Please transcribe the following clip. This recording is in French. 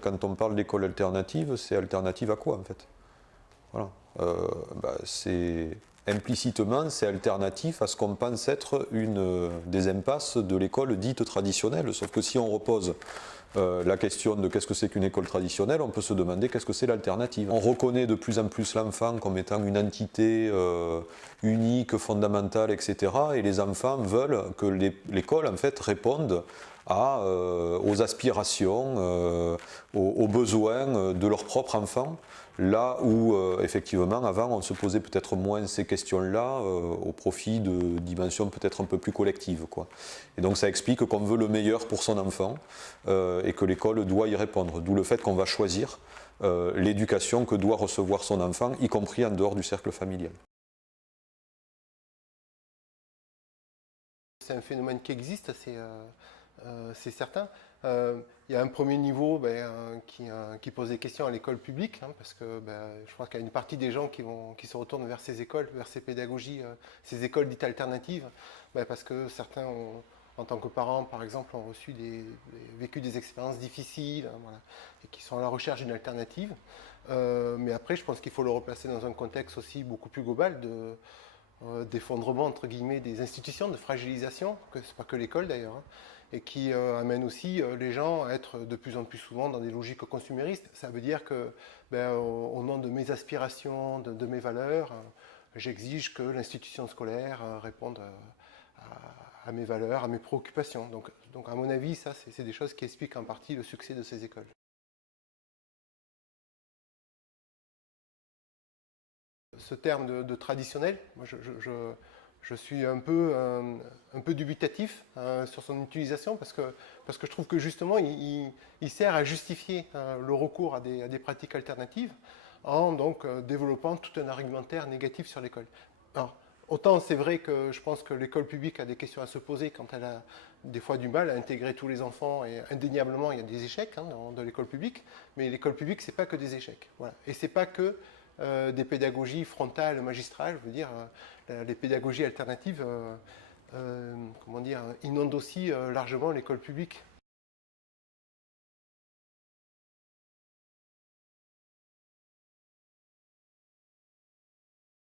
Quand on parle d'école alternative, c'est alternative à quoi en fait? Voilà. Implicitement, c'est alternatif à ce qu'on pense être une des impasses de l'école dite traditionnelle. Sauf que si on repose la question de qu'est-ce que c'est qu'une école traditionnelle, on peut se demander qu'est-ce que c'est l'alternative. On reconnaît de plus en plus l'enfant comme étant une entité unique, fondamentale, etc. Et les enfants veulent que l'école en fait réponde aux aspirations, aux besoins de leur propre enfant. Là où, effectivement, avant, on se posait peut-être moins ces questions-là, au profit de dimensions peut-être un peu plus collectives, quoi. Et donc ça explique qu'on veut le meilleur pour son enfant et que l'école doit y répondre. D'où le fait qu'on va choisir l'éducation que doit recevoir son enfant, y compris en dehors du cercle familial. C'est un phénomène qui existe, c'est certain. Il y a un premier niveau qui pose des questions à l'école publique, hein, parce que je crois qu'il y a une partie des gens qui se retournent vers ces écoles, vers ces pédagogies, ces écoles dites alternatives, parce que certains en tant que parents, par exemple, ont vécu des expériences difficiles, hein, voilà, et qui sont à la recherche d'une alternative. Mais après, je pense qu'il faut le replacer dans un contexte aussi beaucoup plus global d'effondrement entre guillemets des institutions, de fragilisation, que c'est pas que l'école d'ailleurs, hein, et qui amène aussi les gens à être de plus en plus souvent dans des logiques consuméristes. Ça veut dire que au nom de mes aspirations, de mes valeurs, j'exige que l'institution scolaire réponde à mes valeurs, à mes préoccupations. Donc à mon avis, ça c'est des choses qui expliquent en partie le succès de ces écoles. Ce terme de traditionnel, moi je suis un peu dubitatif sur son utilisation parce que je trouve que justement il sert à justifier le recours à des pratiques alternatives en donc développant tout un argumentaire négatif sur l'école. Alors, autant c'est vrai que je pense que l'école publique a des questions à se poser quand elle a des fois du mal à intégrer tous les enfants et indéniablement il y a des échecs dans l'école publique, mais l'école publique c'est pas que des échecs. Voilà. Et c'est pas que des pédagogies frontales, magistrales, je veux dire, les pédagogies alternatives comment dire, inondent aussi largement l'école publique.